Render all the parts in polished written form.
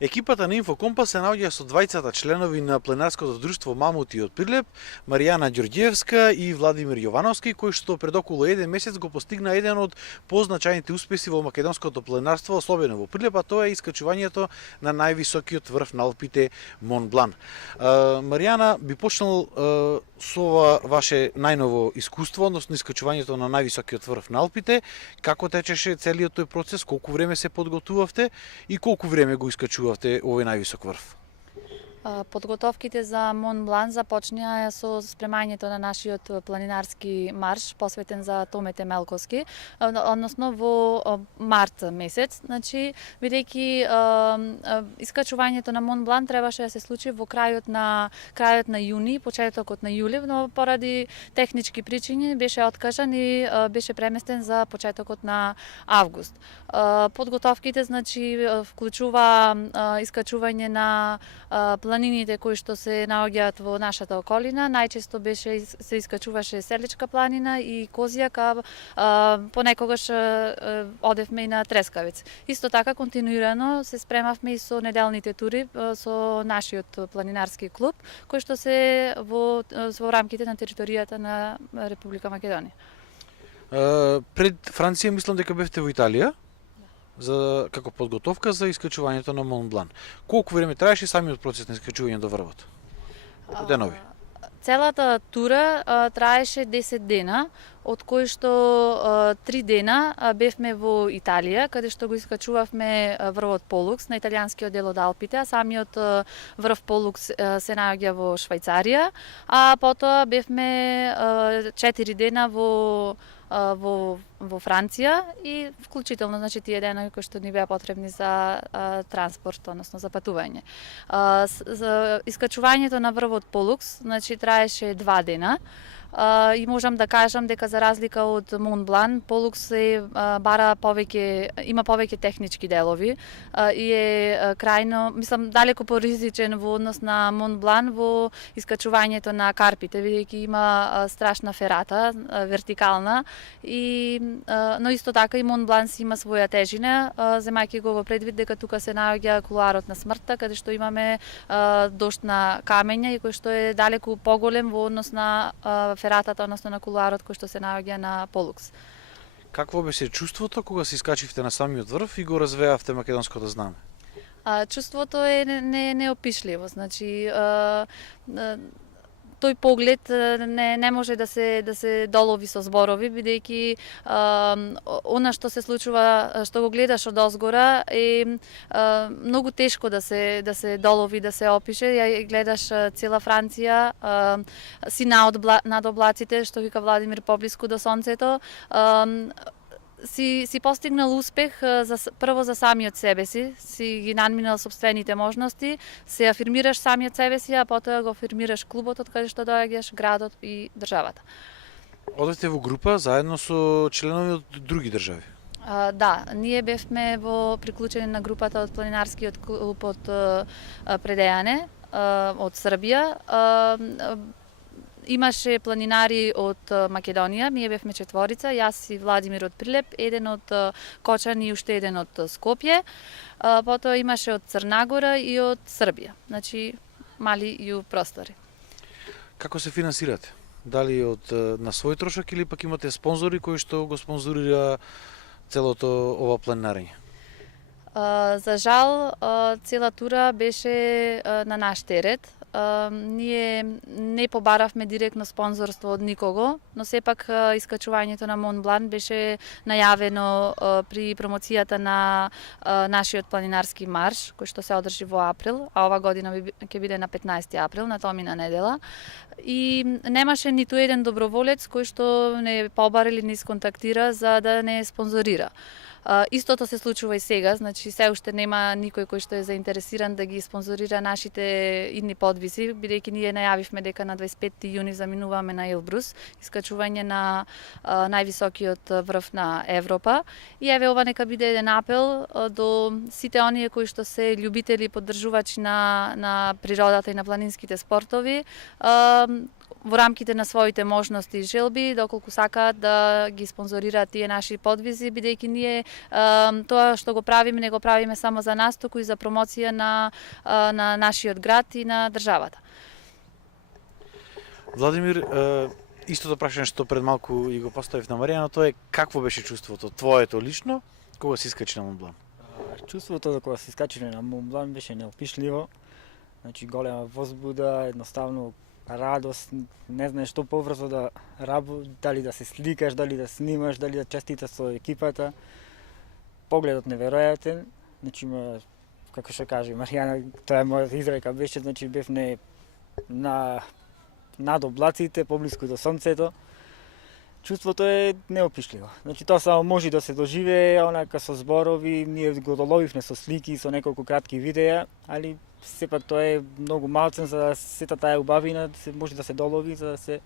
Екипата на Инфокомпас се наоѓа со двајцата членови на пленарското друштво Мамути од Прилеп, Маријана Ѓорѓиевска и Владимир Јовановски, кои што пред околу еден месец го постигна еден од позначајните успеси во македонското пленарство, особено во Прилеп, а тоа е искачувањето на највисокиот врв на Алпите Мон Блан. Маријана, би почнал со ова ваше најново искуство, односно искачувањето на највисокиот врв на Алпите. Како течеше целиот тој процес, колку време се подготвувавте и колку време го искачувавте овој највисок врв? Подготовките за Мон Блан започнаа со спремањето на нашиот планинарски марш посветен за Томе Темелковски, односно во март месец. Значи, бидејќи искачувањето на Мон Блан требаше да се случи во крајот на јуни, почетокот на јули, но поради технички причини беше откажан и беше преместен за почетокот на август. Подготовките, значи, вклучува искачување на планините кои што се наоѓаат во нашата околина. Најчесто се искачуваше Селичка планина и Козјака, понекогаш одевме и на Трескавец. Исто така континуирано се спремавме и со неделните тури со нашиот планинарски клуб, кои што се во рамките на територијата на Република Македонија. Пред Франција мислам дека бевте во Италија како подготовка за искачувањето на Мон Блан. Колку време траеше самиот процес на искачување до врвот? Денови? Целата тура траеше 10 дена, од кои што 3 дена бевме во Италија, каде што го искачувавме врвот Полукс на италијанскиот дел од Алпите, а самиот врв Полукс се наоѓа во Швајцарија, а потоа бевме 4 дена во Франција и вклучително, значи, тие денови кои што ни беа потребни за транспорт, односно за патување. За искачувањето на врвот Полукс, значи, траеше 2 дена. И можам да кажам дека за разлика од Мон Блан, Полукс има повеќе технички делови и е крајно, мислам, далеко поризичен во однос на Мон Блан во искачувањето на карпите, бидејќи има страшна ферата, вертикална, но исто така и Мон Блан си има своја тежина, земајќи го во предвид дека тука се наоѓа кулуарот на смртта, каде што имаме дошт на камења и кој што е далеку поголем во однос на фератата, односно на кулуарот кој што се наоѓа на Полукс. Какво беше чувството кога се искачивте на самиот врв и го развеавте македонското знаме? Чувството е неопишливо, значи тој поглед не може да се долови со зборови, бидејќи она што се случува, што го гледаш од озгора е многу тешко да се долови, да се опише. Ја гледаш цела Франција, си над облаците, што вика Владимир, поблиску до сонцето. Си постигнал успех прво за самиот себе си ги надминал собствените можности, се афирмираш самиот себе си, а потоа го афирмираш клубот од каде што доаѓаш, градот и државата. Одевте во група заедно со членови од други држави? Да, ние бевме приклучени на групата од планинарскиот клуб од Предејане, од Србија. Имаше планинари од Македонија, ние бевме 4, јас и Владимир од Прилеп, еден од Кочани и уште еден од Скопје. Потоа имаше од Црнагора и од Србија, значи мали ју простори. Како се финансирате? Дали на свој трошок или пак имате спонзори кои што го спонзорира целото ова планинарење? За жал, цела тура беше на наш терет. Ние не побаравме директно спонзорство од никого, но сепак искачувањето на Мон Блан беше најавено при промоцијата на нашиот планинарски марш, кој што се одржи во април, а ова година ќе биде на 15 април, на томина недела. И немаше ниту еден доброволец кој што не побара или не исконтактира за да не спонзорира. Истото се случува и сега, значи се уште нема никој кој што е заинтересиран да ги спонзорира нашите идни подвизи, бидејќи ние најавивме дека на 25 јуни заминуваме на Елбрус, искачување на највисокиот врв на Европа. И еве ова нека биде еден апел до сите оние кои што се љубители и поддржувачи на природата и на планинските спортови, во рамките на своите можности и желби, доколку сакаат да ги спонзорираат тие наши подвизи, бидејќи ние тоа што го правиме, не го правиме само за нас, туку и за промоција на нашиот град и на државата. Владимир, истото прашање што пред малку и го поставив на Маријана, тоа е какво беше чувството твоето лично кога си искачи на Мон Блан? Чувството за кога се искачиле на Мон Блан беше неопишливо. Значи голема возбуда, едноставно радост, не знаеш што побрзо да дали да се сликаш, дали да снимаш, дали да честиташ со екипата. Погледот неверојатен. Значи како што каже Маријана, тоа е мојата изрека беше, значи бев над облаците, поблиску до сонцето. Чувството е неопишливо. Значи тоа само може да се доживее, онака со зборови, ние го доловивме со слики, со неколку кратки видеа, али сепак тоа е многу малцен за да сета таа убавина може да се долови, за да се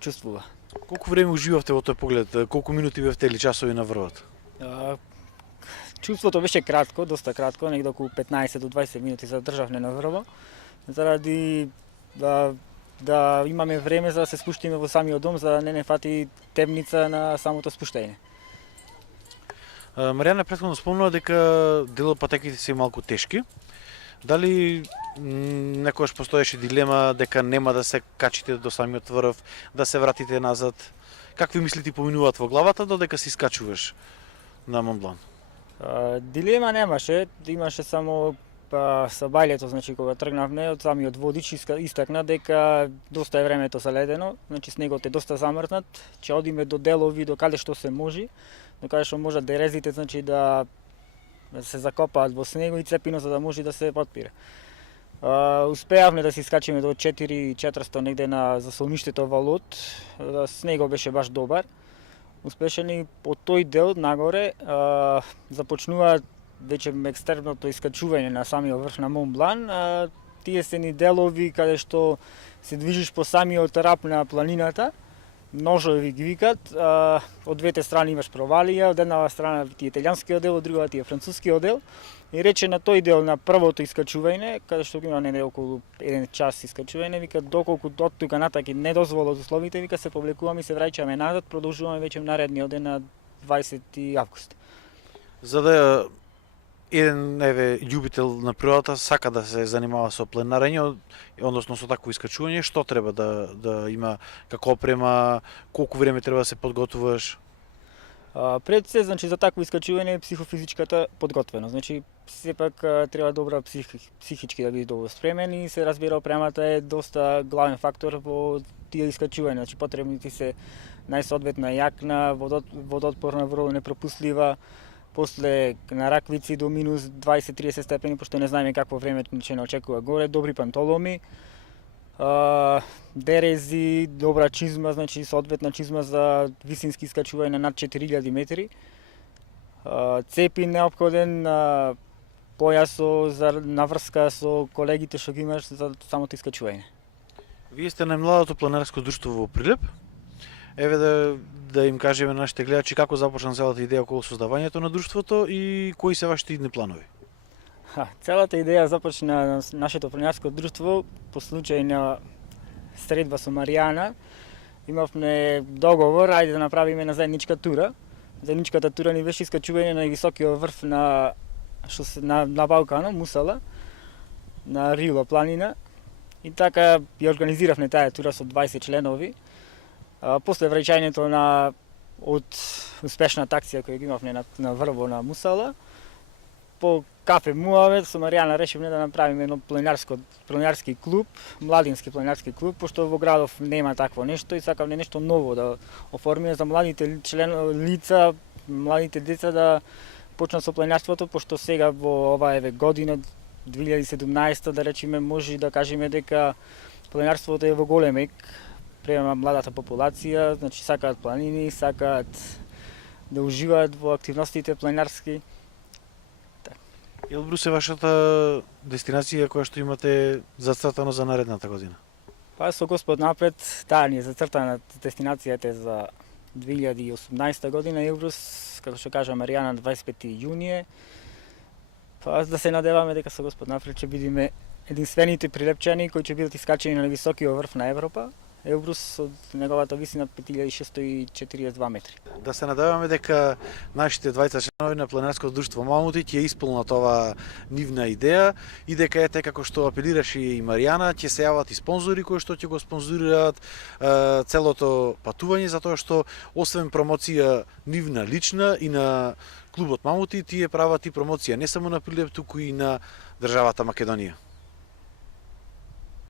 чувствува. Колку време уживавте во тој поглед? Колку минути бевте или часови на врвот? Чувството беше кратко, доста кратко, негде околу 15 до 20 минути задржавме на врво, заради да имаме време за да се спуштиме во самиот дом, за да не фати темница на самото спуштање. Маријана претходно спомнува дека дел од патеките се малку тешки. Дали некогаш постоеше дилема дека нема да се качите до самиот врв, да се вратите назад? Какви мисли ти поминуваат во главата додека се искачуваш на Мон Блан? Дилема немаше, имаше само со бајлето, значи кога тргнавме од самиот водич истакна дека доста е времето заледено, значи снегот е доста замрзнат, ќе одиме до делови до каде што се може, до каде што можат дерезите значи да се закопаат во снего и цепино за да може да се потпира. Успеавме да се искачиме до 4400 негде на засолништето Валот, снегот беше баш добар. Успешен и од тој дел нагоре започнуваат веќе екстерното искачување на самиот врв на Мон Блан. Тие се ни делови каде што се движиш по самиот рап на планината, ножови ги викат, од двете страни имаш провалија, од една страна ти е италијанскиот дел, од другата ти е францускиот дел. И рече на тој дел на првото искачување, каде што има неде околу 1 час искачување, вика доколку од тука натаки не дозволат условите, вика се повлекуваме и се враќаме назад, продолжуваме веќе наредниот ден на 20 август. За да еден љубител на природата сака да се занимава со пленарење, односно со такво искачување, што треба да има како опрема, колку време треба да се подготвуваш? Пред се, значи за такво искачување е психофизичката подготвеност. Значи сепак треба добра психички да биде добро спремен и се разбира опремата е доста главен фактор во тие искачувања. Значи потребни ти се најсоодветна јакна, водоотпорна, врво непропуслива, после на раквици до минус 20-30 степени, пошто не знаеме какво време ќе не очекува горе, добри пантоломи, дерези, добра чизма, значи соодветна чизма за висински искачување над 4000 метри, цепи неопходен, појасо за наврска со колегите што ги имаш за самото искачување. Вие сте најмладото планинарско друштво во Прилеп. Еве да им кажеме на нашите гледачи како започна целата идеја околу создавањето на друштвото и кои се вашите идни планови? Целата идеја започна на нашето планинарско друштво по случај на средба со Маријана. Имавме договор, ајде да направиме на заедничка тура. Заедничката тура ни беше искачување на високиот врв на Балкано, Мусала, на Рила планина. И така ја организиравме таа тура со 20 членови. После враќањето од успешната акција која ги имавме на врво на Мусала, по кафе Муавет со Маријана решивме да направиме едно планинарски клуб, младински планинарски клуб, пошто во градов нема такво нешто и сакавме нешто ново да оформиме за младите лица, младите деца да почнат со планинарството, пошто сега во оваа година 2017 да речеме може да кажеме дека планинарството е во големек према младата популација, значи сакаат планини, сакаат да уживаат во активностите планинарски. Елбрус е вашата дестинација која што имате зацртано за наредната година? Со Господ напред, таа ни е зацртана дестинацијата за 2018 година, Елбрус, како што кажа Маријана, 25 јунија. Да се надеваме дека со Господ напред ќе бидеме единствените прилепчани кои ќе бидат искачени на високиот врв на Европа, Елбрус од неговата висина 5642 метри. Да се надеваме дека нашите двајца членови на Планинарското друштво Мамути ќе исполнат оваа нивна идеја и дека ете како што апелираше и Маријана, ќе се јават и спонзори кои што ќе го спонзорираат целото патување, затоа што освен промоција нивна лична и на клубот Мамути, тие прават и промоција не само на Прилеп, туку и на државата Македонија.